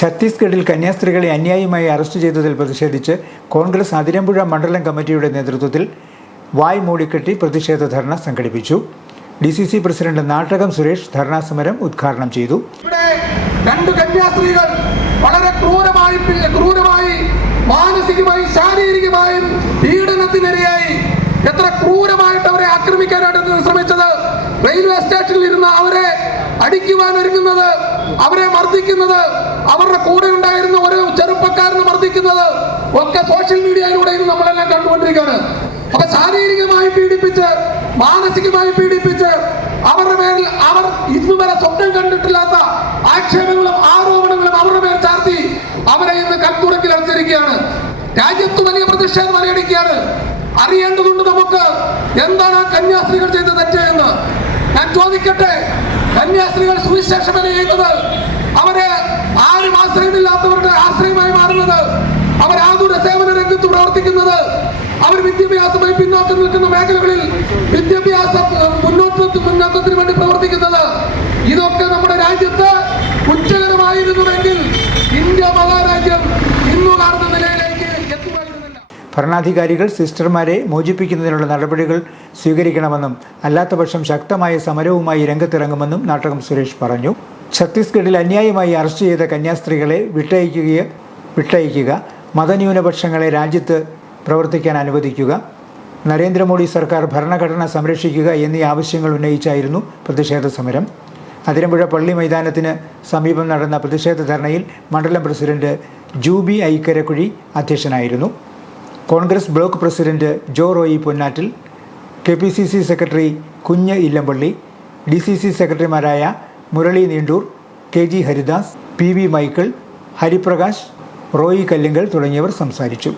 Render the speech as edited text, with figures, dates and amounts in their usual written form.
ഛത്തീസ്ഗഡിൽ കന്യാസ്ത്രീകളെ അന്യായമായി അറസ്റ്റ് ചെയ്തതിൽ പ്രതിഷേധിച്ച് കോൺഗ്രസ് അതിരമ്പുഴ മണ്ഡലം കമ്മിറ്റിയുടെ നേതൃത്വത്തിൽ വായ് മൂടിക്കെട്ടി പ്രതിഷേധ ധർണ സംഘടിപ്പിച്ചു. DCC പ്രസിഡന്റ് നാട്ടകം സുരേഷ് ധർണാ സമരം ഉദ്ഘാടനം ചെയ്തു. രണ്ട് കന്യാസ്ത്രീകൾ വളരെ ക്രൂരമായി മാനസികമായും ശാരീരികമായും പീഡനത്തിനിരയായി എത്ര ക്രൂരമായിട്ട് അവരെ ആക്രമിക്കാനായിട്ട് ശ്രമിച്ചത്, റെയിൽവേ സ്റ്റേഷനിൽ ഇരുന്ന് അവരെ അടിക്കുവാൻ ഒരുങ്ങുന്നത്, അവരെ മർദ്ദിക്കുന്നത്, അവരുടെ കൂടെ ഉണ്ടായിരുന്ന ഒരു ചെറുപ്പക്കാരനെ മർദ്ദിക്കുന്നത് ഒക്കെ സോഷ്യൽ മീഡിയയിലൂടെ നമ്മളെല്ലാം കണ്ടുകൊണ്ടിരിക്കുകയാണ്. അപ്പൊ ശാരീരികമായി പീഡിപ്പിച്ച് മാനസികമായി പീഡിപ്പിച്ച് അവരുടെ മേൽ അവർ ഇന്നുവരെ സ്വപ്നം കണ്ടിട്ടില്ലാത്ത ആക്ഷേപങ്ങളും ആരോപണങ്ങളും അവരുടെ മേൽ ചാർത്തി അവരെ ഇന്ന് കൽത്തുറക്കിൽ അടച്ചിരിക്കുകയാണ്. രാജ്യത്ത് വലിയ പ്രതിഷേധം അലയടിക്കുകയാണ്. അറിയേണ്ടതുണ്ട് നമുക്ക് എന്താണ് ആ കന്യാസ്ത്രീകൾ ചെയ്ത തെറ്റ് എന്ന്. ഞാൻ ചോദിക്കട്ടെ, കന്യാസ്ത്രീകൾ സുവിശേഷമല്ല ചെയ്യുന്നത്, അവരെ ആരും ആശ്രയമില്ലാത്തവരുടെ ആശ്രയമായി മാറുന്നത്, അവരാതുര സേവന രംഗത്ത് പ്രവർത്തിക്കുന്നത്, അവർ വിദ്യാഭ്യാസമായി പിന്നോക്കം നിൽക്കുന്ന മേഖലകളിൽ വിദ്യാഭ്യാസ മുന്നോക്കത്തിന് വേണ്ടി പ്രവർത്തിക്കുന്നത്, ഇതൊക്കെ നമ്മുടെ രാജ്യത്ത് കുറ്റകരമായിരുന്നുവെങ്കിൽ ഇന്ത്യ മഹാരാജ്യം ഇന്നു കാണുന്ന നിലയിലേക്ക് എത്തുമായിരുന്നില്ല. ഭരണാധികാരികൾ സിസ്റ്റർമാരെ മോചിപ്പിക്കുന്നതിനുള്ള നടപടികൾ സ്വീകരിക്കണമെന്നും അല്ലാത്തപക്ഷം ശക്തമായ സമരവുമായി രംഗത്തിറങ്ങുമെന്നും നാട്ടകം സുരേഷ് പറഞ്ഞു. ഛത്തീസ്ഗഡിൽ അന്യായമായി അറസ്റ്റ് ചെയ്ത കന്യാസ്ത്രീകളെ വിട്ടയക്കുക, മതന്യൂനപക്ഷങ്ങളെ രാജ്യത്ത് പ്രവർത്തിക്കാൻ അനുവദിക്കുക, നരേന്ദ്രമോദി സർക്കാർ ഭരണഘടന സംരക്ഷിക്കുക എന്നീ ആവശ്യങ്ങൾ ഉന്നയിച്ചായിരുന്നു പ്രതിഷേധ സമരം. അതിരമ്പുഴ പള്ളി മൈതാനത്തിന് സമീപം നടന്ന പ്രതിഷേധ ധർണയിൽ മണ്ഡലം പ്രസിഡന്റ് ജൂബി ഐക്കരക്കുഴി അധ്യക്ഷനായിരുന്നു. Congress block president Jo Roy Ponnattil, KPCC secretary Kunju Illampally, DCC സെക്രട്ടറിമാരായ മുരളി നീണ്ടൂർ, KG ഹരിദാസ്, PV മൈക്കിൾ, ഹരിപ്രകാശ്, റോയി കല്ലിങ്കൽ തുടങ്ങിയവർ സംസാരിച്ചു.